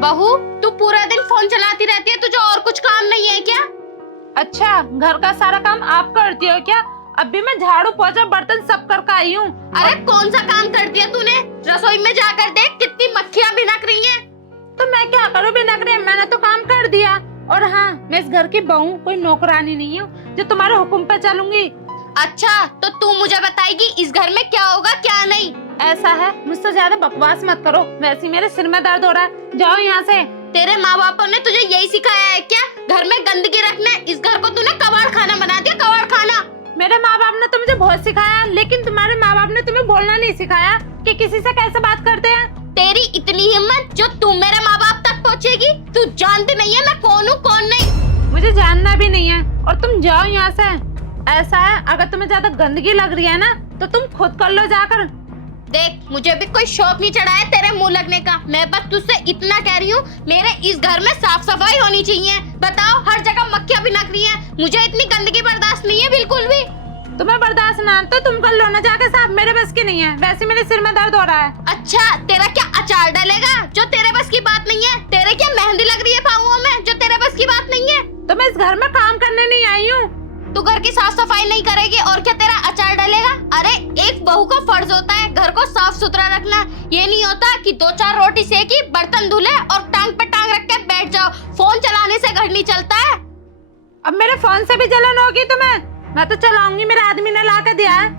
बहू, तू पूरा दिन फोन चलाती रहती है, तुझे और कुछ काम नहीं है क्या? अच्छा, घर का सारा काम आप करती हो क्या? अभी मैं झाड़ू पोछा बर्तन सब करके आई हूँ। अरे कौन सा काम कर दिया तूने? रसोई में जाकर देख कितनी मक्खियाँ भिनक रही हैं। तो मैं क्या करूँ भिनक रही है? मैंने तो काम कर दिया। और हाँ, मैं इस घर की बहू, कोई नौकरानी नहीं हूँ जो तुम्हारे हुक्म पे चलूंगी। अच्छा, तो तू मुझे बताएगी इस घर में क्या होगा क्या नहीं? ऐसा है, मुझसे ज्यादा बकवास मत करो, वैसे मेरे सिर में दर्द हो रहा है। जाओ यहाँ से। तेरे माँ बापों ने तुझे यही सिखाया है क्या? घर में गंदगी रखना? इस घर को तूने कबाड़ खाना बना दिया, कबाड़ खाना। मेरे माँ बाप ने तो मुझे बहुत सिखाया, लेकिन तुम्हारे माँ बाप ने तुम्हें बोलना नहीं सिखाया कि किसी से कैसे बात करते हैं। तेरी इतनी हिम्मत जो तू मेरे माँ बाप तक पहुँचेगी? तू जानती नहीं है मैं कौन हूँ कौन नहीं। मुझे जानना भी नहीं है, और तुम जाओ यहाँ से। ऐसा है, अगर तुम्हें ज्यादा गंदगी लग रही है ना तो तुम खुद कर लो जाकर। देख, मुझे भी कोई शौक नहीं चढ़ा है तेरे मुंह लगने का। मैं बस तुझसे इतना कह रही हूँ, मेरे इस घर में साफ सफाई होनी चाहिए। बताओ, हर जगह मक्खियाँ भिनक रही हैं। मुझे इतनी गंदगी बर्दाश्त नहीं है बिल्कुल भी। तुम्हें बर्दाश्त ना तो तुम कर लो ना जाके साफ, मेरे बस की नहीं है। वैसे मेरे सिर में दर्द हो रहा है। अच्छा, तेरा क्या अचार डलेगा जो तेरे बस की बात नहीं है? तेरे क्या मेहंदी लग रही है पाँवों में जो तेरे बस की बात नहीं है? तो मैं इस घर में काम करने नहीं आई हूँ। तू घर की साफ सफाई नहीं करेगी और क्या तेरा अचार डलेगा? अरे एक बहू का फर्ज होता है घर को साफ सुथरा रखना। ये नहीं होता कि 2-4 रोटी सेकी, बर्तन धुले और टांग पे टांग रख के बैठ जाओ। फोन चलाने से घर नहीं चलता है। अब मेरे फोन से भी जलन होगी तुम्हें? मैं तो चलाऊंगी, मेरे आदमी ने ला के दिया है।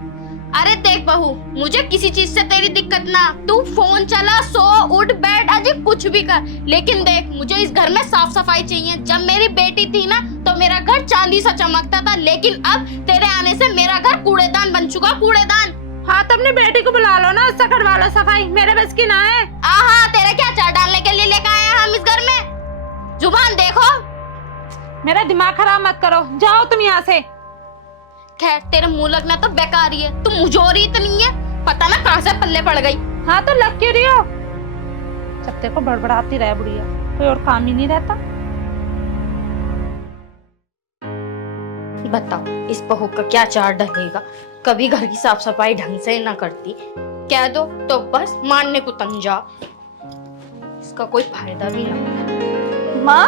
अरे देख बहू, मुझे किसी चीज से तेरी दिक्कत ना। तू फोन चला, सो, उठ, बैठ, अजीब कुछ भी कर, लेकिन देख मुझे इस घर में साफ सफाई चाहिए। जब मेरी बेटी थी ना तो मेरा घर चांदी सा चमकता था, लेकिन अब तेरे आने से मेरा घर कूड़ेदान बन चुका, कूड़ेदान। हाँ, तो अपनी बेटी को बुला लो ना, उससे करवा लो सफाई, मेरे बस की ना है। आहा, तेरे क्या अचार डालने के लिए लेकर आए हैं हम इस घर में? जुबान देखो। मेरा दिमाग खराब मत करो, जाओ तुम यहाँ से। खैर, तेरे मुंह लगना तो बेकार ही है। तू मुझोरी इतनी है, पता ना कहाँ से पल्ले पड़ गई। हाँ, तो लग क्यों रही हो? जब देखो बड़बड़ाती रहे बुढ़िया, कोई और काम ही नहीं रहता। बताओ, इस बहू का क्या चार डलेगा? कभी घर की साफ सफाई ढंग से ना करती, कह दो तो बस मारने को तंजा। इसका कोई फायदा भी ना। माँ,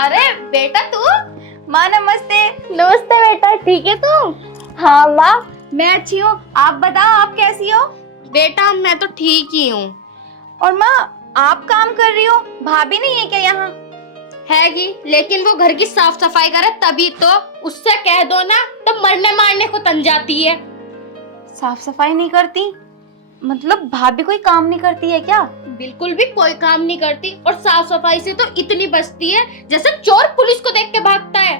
अरे बेटा तू? माँ नमस्ते। नमस्ते बेटा, ठीक है तू? हाँ माँ, मैं अच्छी हूँ, आप बताओ आप कैसी हो? बेटा मैं तो ठीक ही हूँ। और माँ, आप काम कर रही हो, भाभी नहीं है क्या यहाँ? हैगी, लेकिन वो घर की साफ सफाई करे तभी तो। उससे कह दो ना तो मरने मारने को तन जाती है। साफ सफाई नहीं करती? मतलब भाभी कोई काम नहीं करती है क्या? बिल्कुल भी कोई काम नहीं करती, और साफ सफाई से तो इतनी बचती है जैसे चोर पुलिस को देख के भागता है।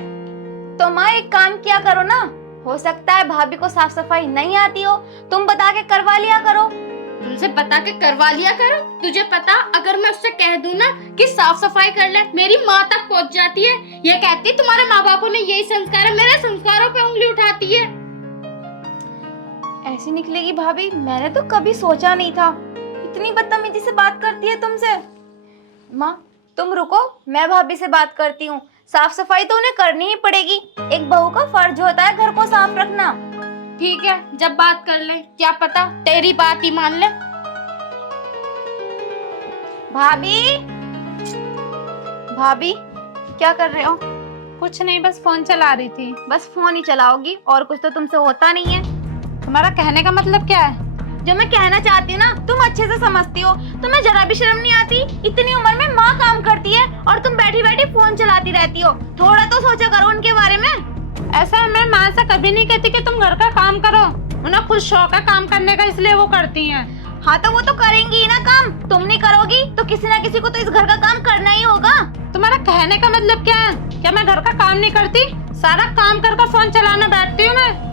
तो माँ एक काम किया करो ना, हो सकता है भाभी को साफ सफाई नहीं आती हो, तुम बता के करवा लिया करो। तुमसे बता के करवा लिया करो? तुझे पता, अगर मैं उससे कह दूं ना कि साफ सफाई कर ले, मेरी माँ तक पहुँच जाती है। ये कहती है तुम्हारे माँ बापों ने यही संस्कार है, मेरे संस्कारों पे उंगली उठाती है। ऐसी निकलेगी भाभी? मैंने तो कभी सोचा नहीं था, इतनी बदतमीजी से बात करती है तुमसे। माँ तुम रुको, मैं भाभी से बात करती हूँ। साफ सफाई तो उन्हें करनी ही पड़ेगी, एक बहू का फर्ज होता है घर को साफ रखना। ठीक है, जब बात कर ले, क्या पता तेरी बात ही मान ले। भाभी, भाभी क्या कर रहे हो? कुछ नहीं, बस फोन चला रही थी। बस फोन ही चलाओगी, और कुछ तो तुमसे होता नहीं है। तुम्हारा कहने का मतलब क्या है? जो मैं कहना चाहती हूँ ना तुम अच्छे से समझती हो। तुम्हें जरा भी शर्म नहीं आती? इतनी उम्र में माँ काम करती है और तुम बैठी बैठी फोन चलाती रहती हो। थोड़ा तो सोचा करो उनके बारे में। ऐसा है, मैं माँ से कभी नहीं कहती कि तुम घर का काम करो। उन्हें खुद शौक है काम करने का, इसलिए वो करती हैं। हाँ तो वो तो करेंगी ही ना काम, तुम नहीं करोगी तो किसी ना किसी को तो इस घर का काम करना ही होगा। तुम्हारा कहने का मतलब क्या है? क्या मैं घर का काम नहीं करती? सारा काम कर फोन चलाने बैठती हूँ मैं।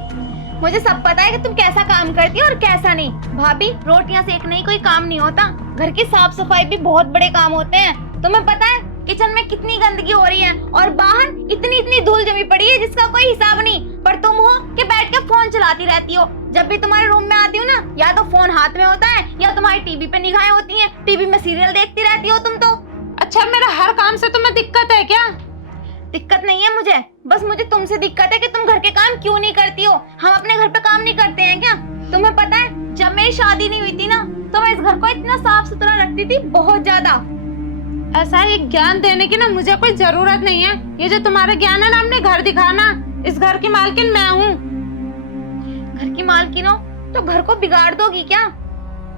मुझे सब पता है कि तुम कैसा काम करती हो और कैसा नहीं। भाभी, रोटियां सेकना ही कोई काम नहीं होता, घर की साफ सफाई भी बहुत बड़े काम होते हैं। तुम्हें पता है किचन में कितनी गंदगी हो रही है, और बाहर इतनी इतनी धूल जमी पड़ी है जिसका कोई हिसाब नहीं। पर तुम हो कि बैठ के फोन चलाती रहती हो। जब भी तुम्हारे रूम में आती हूँ ना, या तो फोन हाथ में होता है या तुम्हारी टीवी पे निगाहें होती हैं। टीवी में सीरियल देखती रहती हो तुम तो। अच्छा, मेरा हर काम से तुम्हें दिक्कत है क्या? दिक्कत नहीं है मुझे, बस मुझे तुमसे दिक्कत है कि तुम घर के काम क्यों नहीं करती हो। हम अपने घर पे काम नहीं करते हैं क्या? तुम्हें पता है जब मेरी शादी नहीं हुई थी ना तो मैं इस घर को इतना साफ सुथरा रखती थी, बहुत ज्यादा। ऐसा ही ज्ञान देने की ना मुझे कोई जरूरत नहीं है। ये जो तुम्हारा ज्ञान है ना, हमने घर दिखाना, इस घर की मालकिन मैं हूँ। घर की मालकिन हो तो घर को बिगाड़ दोगी क्या?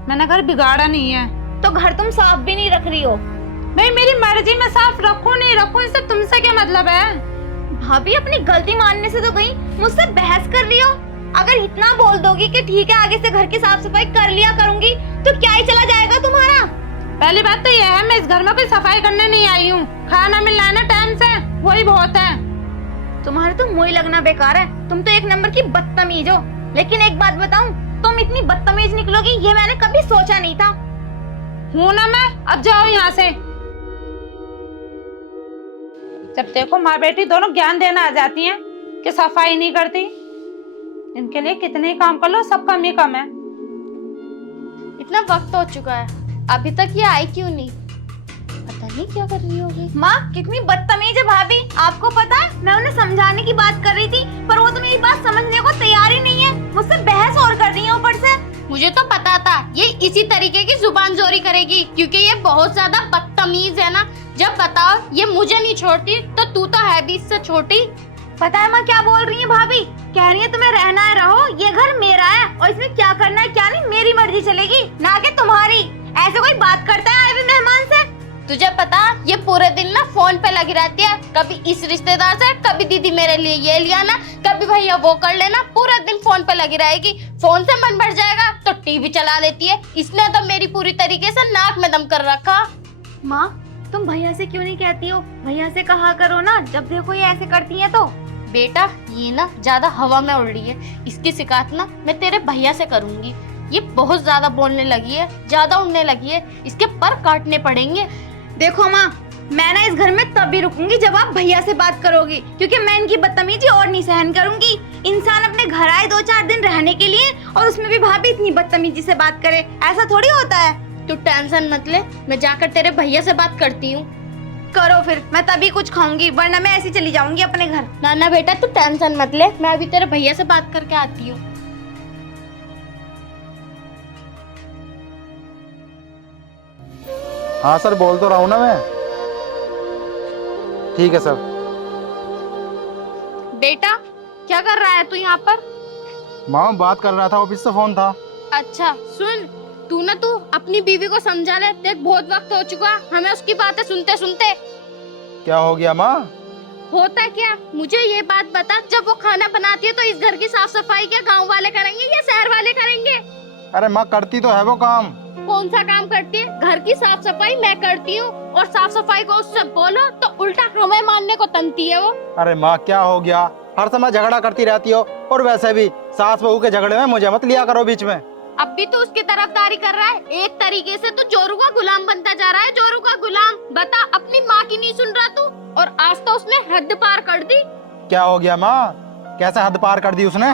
मैंने घर बिगाड़ा नहीं है। तो घर तुम साफ भी नहीं रख रही हो। भाई मेरी मर्जी, मैं साफ रखूं नहीं रखूं इससे तुमसे क्या मतलब है? भाभी अपनी गलती मानने से तो गई, मुझसे बहस कर रही हो। अगर इतना बोल दोगी कि ठीक है आगे से घर की साफ सफाई कर लिया करूंगी, तो क्या ही चला जाएगा तुम्हारा? पहली बात तो यह है, मैं इस घर में कोई सफाई करने नहीं आई हूँ। खाना मिलना है ना टाइम से, वही बहुत है। तुम्हारा तो मुंह लगना बेकार है। तुम तो एक नंबर की बदतमीज हो। लेकिन एक बात बताऊं, तुम इतनी बदतमीज निकलोगी ये मैंने कभी सोचा नहीं था। हूँ ना मैं, अब जाओ यहाँ से। जब देखो माँ बेटी दोनों ज्ञान देना आ जाती हैं कि सफाई नहीं करती। इनके लिए कितने ही काम कर लो, सब कम ही कम है। इतना वक्त हो चुका है, अभी तक ये आई क्यों नहीं? पता नहीं क्या कर रही होगी। माँ कितनी बदतमीज है भाभी। आपको पता है मैं उन्हें समझाने की बात कर रही थी, पर वो तो मेरी बात समझने को तैयार ही नहीं है। मुझसे बहस और कर रही है ऊपर से। मुझे तो पता था ये इसी तरीके की जुबान जोरी करेगी, क्योंकि ये बहुत ज्यादा बदतमीज है ना। जब बताओ ये मुझे नहीं छोड़ती तो तू तो है भी इससे छोटी। पता है माँ क्या बोल रही है भाभी? कह रही है तुम्हें रहना है रहो, ये घर मेरा है और इसमें क्या करना है क्या नहीं मेरी मर्जी चलेगी, ना कि तुम्हारी। ऐसे कोई बात करता है आए हुए मेहमान से? तुझे पता ये पूरे दिन ना फोन पे लगी रहती है, कभी इस रिश्तेदार से, कभी दीदी मेरे लिए ये लिया ना, कभी भैया वो कर लेना। पूरा दिन फोन पे लगी रहेगी। फोन से मन भर जाएगा तो टीवी चला लेती है। इसने तो मेरी पूरी तरीके से नाक में दम कर रखा। माँ तुम भैया से क्यों नहीं कहती हो? भैया से कहा करो ना, जब देखो ये ऐसे करती है तो। बेटा ये ना ज्यादा हवा में उड़ रही है, इसकी शिकायत ना मैं तेरे भैया से करूंगी। ये बहुत ज्यादा बोलने लगी है, ज्यादा उड़ने लगी है, इसके पर काटने पड़ेंगे। देखो माँ, मैं ना इस घर में तभी रुकूंगी जब आप भैया से बात करोगी, क्योंकि मैं इनकी बदतमीजी और नहीं सहन करूंगी। इंसान अपने घर आए 2-4 दिन रहने के लिए और उसमें भी भाभी इतनी बदतमीजी से बात करे, ऐसा थोड़ी होता है। तू टेंशन मत ले, मैं जाकर तेरे भैया से बात करती हूँ। करो फिर, मैं तभी कुछ खाऊंगी, वरना मैं ऐसी चली जाऊंगी अपने घर। ना ना बेटा तू टेंशन मत ले, मैं अभी तेरे भैया से बात करके आती हूँ। हाँ सर, बोल तो रहा हूँ ना मैं। ठीक है सर। बेटा क्या कर रहा है तू यहाँ पर? माँ बात कर रहा था, ऑफिस से फोन था। अच्छा सुन, तू अपनी बीवी को समझा ले। देख बहुत वक्त हो चुका हमें उसकी बातें सुनते सुनते। क्या हो गया माँ? होता क्या, मुझे ये बात बता, जब वो खाना बनाती है तो इस घर की साफ सफाई क्या गांव वाले करेंगे या शहर वाले करेंगे? अरे माँ करती तो है वो काम। कौन सा काम करती है? घर की साफ सफाई मैं करती हूँ, और साफ सफाई को उससे बोलो तो उल्टा हमें मानने को तनती है वो। अरे माँ क्या हो गया, हर समय झगड़ा करती रहती हो, और वैसे भी सास बहू के झगड़े में मुझे मत लिया करो बीच में। अब भी तो उसकी तरफदारी कर रहा है। एक तरीके से तो जोरू का गुलाम बनता जा रहा है, जोरू का गुलाम। बता, अपनी माँ की नहीं सुन रहा तू? और आज तो उसने हद पार कर दी। क्या हो गया माँ, कैसे हद पार कर दी उसने?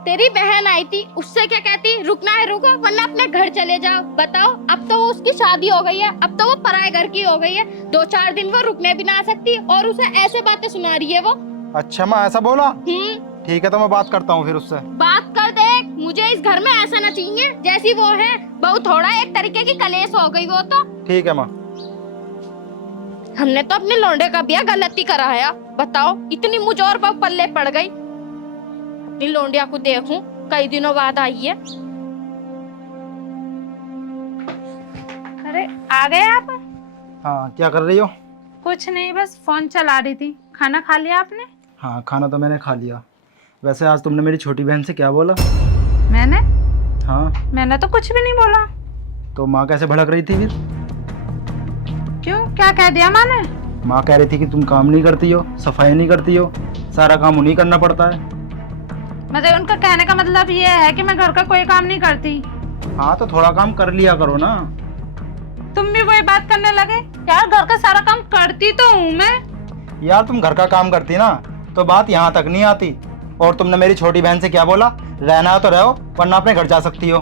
तेरी बहन आई थी, उससे क्या कहती, रुकना है रुको वरना अपने घर चले जाओ। बताओ, अब तो वो उसकी शादी हो गई है, अब तो वो पराये घर की हो गई है। 2-4 दिन वो रुकने भी ना आ सकती, और उसे ऐसे बातें सुना रही है वो। अच्छा माँ ऐसा बोला? ठीक है तो मैं बात करता हूँ फिर उससे। बात कर देख, मुझे इस घर में ऐसा न चाहिए जैसी वो है। बहु थोड़ा एक तरीके की कलेश हो गई वो तो। ठीक है माँ। हमने तो अपने लौंडे का बिया गलती कराया। बताओ, इतनी मुझ और बहु पल्ले पड़ गई। अपनी लौंडिया को देखूं, कई दिनों बाद आई है। अरे आ गए आप? हाँ क्या कर रही हो? कुछ नहीं, बस फोन चला रही थी। खाना खा लिया आपने? हाँ खाना तो मैंने खा लिया। वैसे आज तुमने मेरी छोटी बहन से क्या बोला? मैंने? हाँ मैंने तो कुछ भी नहीं बोला। तो माँ कैसे भड़क रही थी फिर? क्यों, क्या कह दिया माँ ने? माँ कह रही थी कि तुम काम नहीं करती हो, सफाई नहीं करती हो, सारा काम उन्हीं करना पड़ता है। मतलब उनका कहने का मतलब ये है कि मैं घर का कोई काम नहीं करती? हाँ तो थोड़ा काम कर लिया करो ना। तुम भी वही बात करने लगे? यार घर का सारा काम करती तो हूँ मैं। यार तुम घर का काम करती ना तो बात यहाँ तक नहीं आती। और तुमने मेरी छोटी बहन से क्या बोला? रहना है तो रहो, वरना अपने घर जा सकती हो।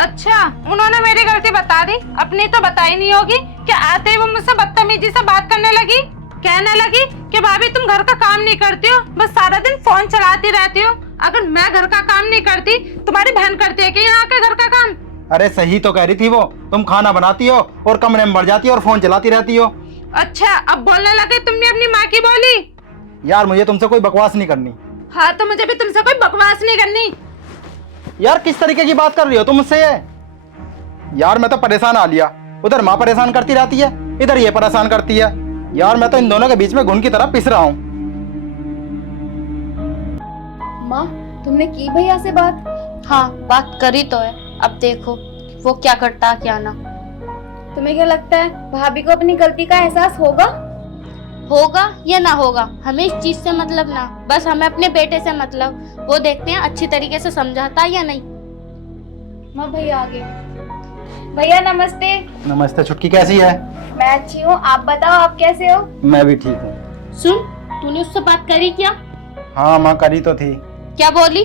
अच्छा, उन्होंने मेरी गलती बता दी, अपनी तो बताई नहीं होगी। क्या आते ही वो मुझसे बदतमीजी से बात करने लगी, कहने लगी कि भाभी तुम घर का काम नहीं करती हो, बस सारा दिन फोन चलाती रहती हो। अगर मैं घर का काम नहीं करती, तुम्हारी बहन करती है कि यहाँ के घर का काम? अरे सही तो कह रही थी वो, तुम खाना बनाती हो और कमरे में बढ़ जाती हो और फोन चलाती रहती हो। अच्छा, अब बोलने लगे तुमने अपनी माँ की बोली। यार मुझे तुमसे कोई बकवास नहीं करनी। हाँ, तो मुझे भी तुमसे कोई बकवास नहीं करनी। यार किस तरीके की बात कर रही हो तुम मुझसे? यार मैं तो परेशान आ लिया। उधर माँ परेशान करती रहती है, इधर ये परेशान करती है। यार मैं तो इन दोनों के बीच में घुन की तरह पिस रहा हूँ। माँ, तुमने की भैया से बात? हाँ, बात करी तो है। अब देखो वो क्या करता क्या ना। तुम्हें क्या लगता है भाभी को अपनी गलती का एहसास होगा? होगा या ना होगा, हमें इस चीज से मतलब ना, बस हमें अपने बेटे से मतलब। वो देखते हैं अच्छी तरीके से समझाता है या नहीं। माँ, भैया आ गए। भैया नमस्ते। नमस्ते छुटकी, कैसी है? मैं अच्छी हूँ, आप बताओ आप कैसे हो? मैं भी ठीक हूँ। सुन, तूने उससे बात करी क्या? हाँ माँ, करी तो थी। क्या बोली?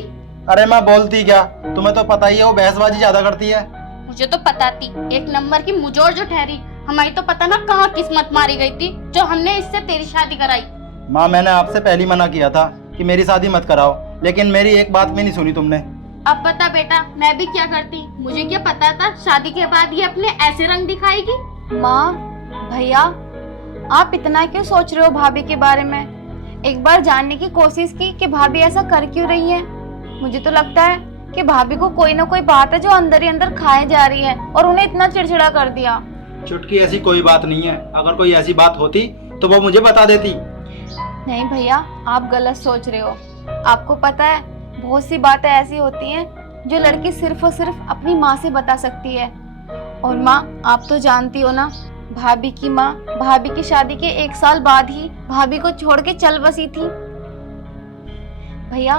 अरे माँ बोलती क्या, तुम्हें तो पता ही है वो बहसबाजी ज्यादा करती है। मुझे तो पता थी, एक नंबर की मुजोर जो ठहरी। हमारी तो पता ना कहाँ किस्मत मारी गई थी जो हमने इससे तेरी शादी कराई। माँ मैंने आपसे पहले मना किया था कि मेरी शादी मत कराओ, लेकिन मेरी एक बात भी नहीं सुनी तुमने। अब पता बेटा, मैं भी क्या करती। मुझे क्या पता था शादी के बाद ये अपने ऐसे रंग दिखाएगी। माँ, भैया, आप इतना क्यों सोच रहे हो भाभी के बारे में? एक बार जानने की कोशिश की कि भाभी ऐसा कर क्यों रही है। मुझे तो लगता है कि भाभी को कोई ना कोई बात है जो अंदर ही अंदर खाए जा रही है और उन्हें इतना चिड़चिड़ा कर दिया। चुटकी, ऐसी कोई बात नहीं है। अगर कोई ऐसी बात होती तो वो मुझे बता देती। नहीं भैया, आप गलत सोच रहे हो। आपको पता है बहुत सी बातें ऐसी होती हैं जो लड़की सिर्फ और सिर्फ अपनी माँ से बता सकती है। और माँ, आप तो जानती हो ना, भाभी की माँ भाभी की शादी के 1 साल बाद ही भाभी को छोड़ के चल बसी थी। भैया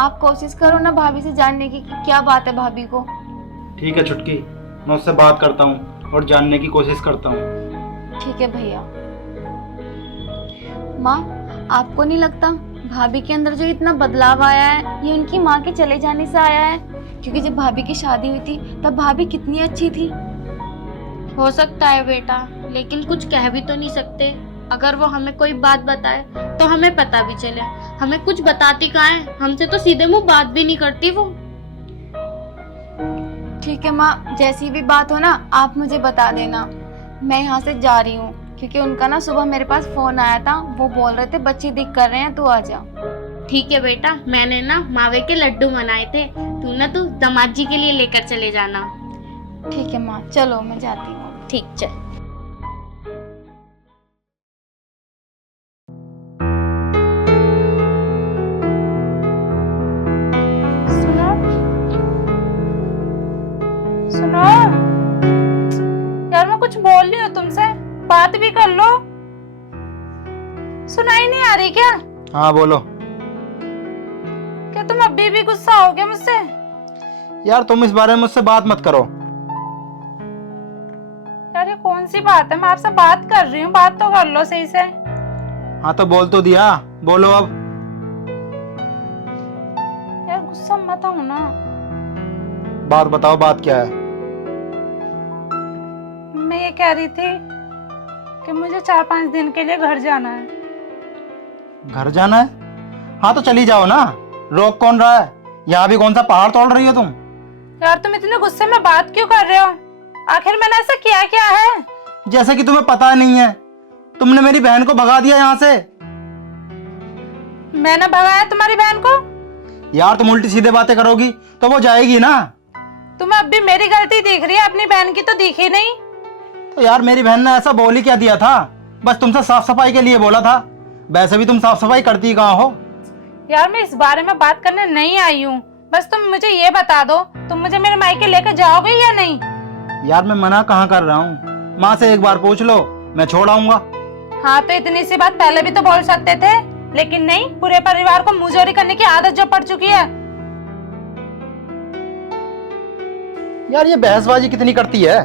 आप कोशिश करो ना भाभी से जानने की कि क्या बात है भाभी को। ठीक है छुटकी, मैं उससे बात करता हूँ और जानने की कोशिश करता हूँ। ठीक है भैया। माँ, आपको नहीं लगता भाभी के अंदर जो इतना बदलाव आया है ये उनकी माँ के चले जाने से आया है? क्योंकि जब भाभी की शादी हुई थी तब भाभी कितनी अच्छी थी। हो सकता है बेटा, लेकिन कुछ कह भी तो नहीं सकते। अगर वो हमें कोई बात बताए तो हमें पता भी चले। हमें कुछ बताती कहाँ है, हमसे तो सीधे मुंह बात भी नहीं करती वो। ठीक है माँ, जैसी भी बात हो ना आप मुझे बता देना। मैं यहाँ से जा रही हूँ क्योंकि उनका ना सुबह मेरे पास फोन आया था। वो बोल रहे थे बच्चे दिख कर रहे हैं, तू आ जा। ठीक है बेटा, मैंने ना मावे के लड्डू बनाए थे, तू दामाद जी के लिए लेकर चले जाना। ठीक है माँ, चलो मैं जाती हूँ। ठीक, चल। सुनो सुनो यार, मैं कुछ बोल रही हूँ तुमसे, बात भी कर लो। सुनाई नहीं आ रही क्या? हाँ बोलो। क्या तुम अभी भी गुस्सा हो गए मुझसे? यार तुम इस बारे में मुझसे बात मत करो। यार ये कौन सी बात है? मैं आपसे बात कर रही हूँ, बात तो कर लो सही से। हाँ तो बोल तो दिया, बोलो अब। यार गुस्सा मत हो ना। बात बताओ, बात क्या है? मैं ये कह रही थी कि मुझे 4-5 दिन के लिए घर जाना है। घर जाना है? हाँ तो चली जाओ ना, रोक कौन रहा है? यहाँ भी कौन सा पहाड़ तोड़ रही हो तुम? यार तुम इतने गुस्से में बात क्यों कर रहे हो? आखिर मैंने ऐसा किया क्या है? जैसे कि तुम्हें पता नहीं है, तुमने मेरी बहन को भगा दिया यहाँ से। मैंने भगाया तुम्हारी बहन को? यार तुम उल्टी सीधे बातें करोगी तो वो जाएगी ना। तुम्हें अब भी मेरी गलती दिख रही है, अपनी बहन की तो दिखी नहीं। तो यार मेरी बहन ने ऐसा बोल ही क्या दिया था? बस तुमसे साफ सफाई के लिए बोला था। वैसे भी तुम साफ सफाई करती कहाँ हो? यार मैं इस बारे में बात करने नहीं आई हूँ, बस तुम मुझे ये बता दो, तुम मुझे मेरे मायके लेकर जाओगे या नहीं? यार मैं मना कहाँ कर रहा हूँ, माँ से एक बार पूछ लो, मैं छोड़ आऊंगा। हाँ तो इतनी सी बात पहले भी तो बोल सकते थे, लेकिन नहीं, पूरे परिवार को मुंहजोरी करने की आदत जो पड़ चुकी है। यार ये बहसबाजी कितनी करती है?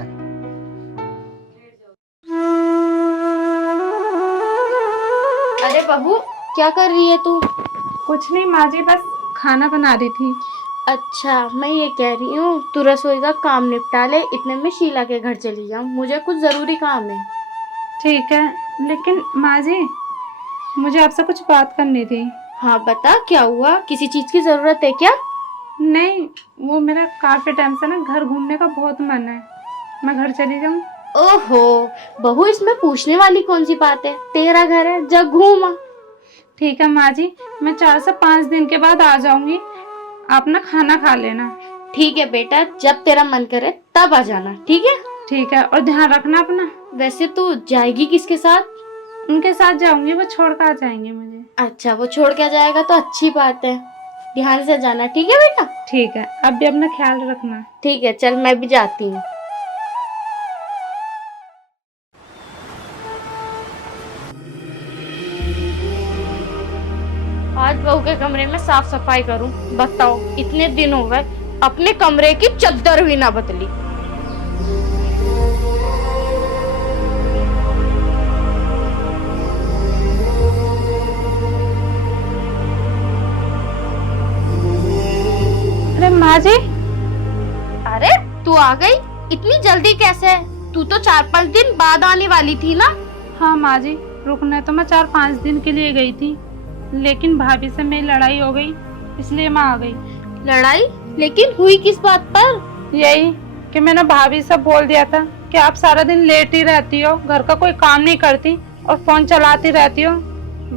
अरे बहू, क्या कर रही है तू? कुछ नहीं माँ जी, बस खाना बना रही थी। अच्छा, मैं ये कह रही हूँ तू रसोई का काम निपटा ले, इतने में शीला के घर चली जाऊँ, मुझे कुछ जरूरी काम है। ठीक है, लेकिन माँ जी मुझे आपसे कुछ बात करनी थी। हाँ बता, क्या हुआ? किसी चीज की जरूरत है क्या? नहीं, वो मेरा काफी टाइम से ना घर घूमने का बहुत मन है, मैं घर चली जाऊँ? ओहो, बहू इसमें पूछने वाली कौन सी बात है, तेरा घर है, जा घूमा। ठीक है माँ जी, मैं 4 से 5 दिन के बाद आ जाऊंगी, आप ना खाना खा लेना। ठीक है बेटा, जब तेरा मन करे तब आ जाना, ठीक है। ठीक है, और ध्यान रखना अपना। वैसे तू जाएगी किसके साथ? उनके साथ जाऊंगी, वो छोड़ कर आ जाएंगे मुझे। अच्छा, वो छोड़ के जाएगा तो अच्छी बात है, ध्यान से जाना, ठीक है बेटा। ठीक है, अब भी अपना ख्याल रखना। ठीक है, चल मैं भी जाती हूँ। आज बहू के कमरे में साफ सफाई करूं। बताओ, इतने दिन हो गए अपने कमरे की चद्दर भी ना बदली। अरे माँ जी, अरे तू आ गई, इतनी जल्दी कैसे? तू तो 4-5 दिन बाद आने वाली थी ना। हाँ माँ जी, रुकने तो मैं 4-5 दिन के लिए गई थी, लेकिन भाभी से मेरी लड़ाई हो गई, इसलिए मैं आ गई। लड़ाई? लेकिन हुई किस बात पर? यही कि मैंने भाभी से बोल दिया था कि आप सारा दिन लेट ही रहती हो, घर का कोई काम नहीं करती और फोन चलाती रहती हो,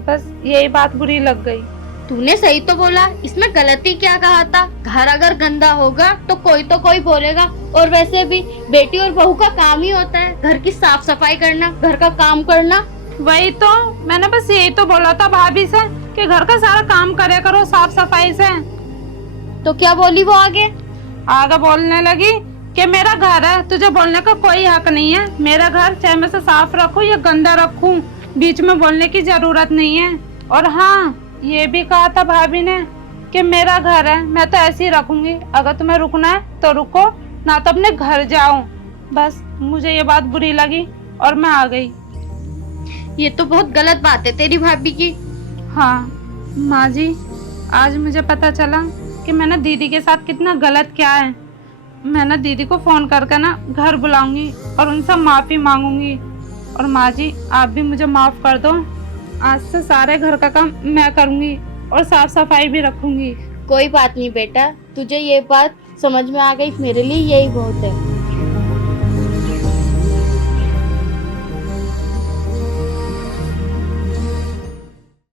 बस यही बात बुरी लग गई। तूने सही तो बोला, इसमें गलती क्या कहा था? घर अगर गंदा होगा तो कोई बोलेगा, और वैसे भी बेटी और बहू का काम ही होता है घर की साफ सफाई करना, घर का काम करना। वही तो, मैंने बस यही तो बोला था भाभी से कि घर का सारा काम करे करो साफ सफाई से। तो क्या बोली वो आगे? आगे बोलने लगी कि मेरा घर है, तुझे बोलने का कोई हक नहीं है, मेरा घर चाहे मैं से साफ रखूं या गंदा रखूं, बीच में बोलने की जरूरत नहीं है। और हाँ, ये भी कहा था भाभी ने कि मेरा घर है, मैं तो ऐसे ही रखूंगी, अगर तुम्हें रुकना है तो रुको, ना तो अपने घर जाओ। बस मुझे ये बात बुरी लगी और मैं आ गई। ये तो बहुत गलत बात है तेरी भाभी की। हाँ माँ जी, आज मुझे पता चला कि मैंने दीदी के साथ कितना गलत किया है। मैं ना दीदी को फोन करके ना घर बुलाऊंगी और उनसे माफी मांगूंगी। और माँ जी, आप भी मुझे माफ कर दो, आज से सारे घर का काम मैं करूंगी और साफ सफाई भी रखूंगी। कोई बात नहीं बेटा, तुझे ये बात समझ में आ गई, मेरे लिए यही बहुत है।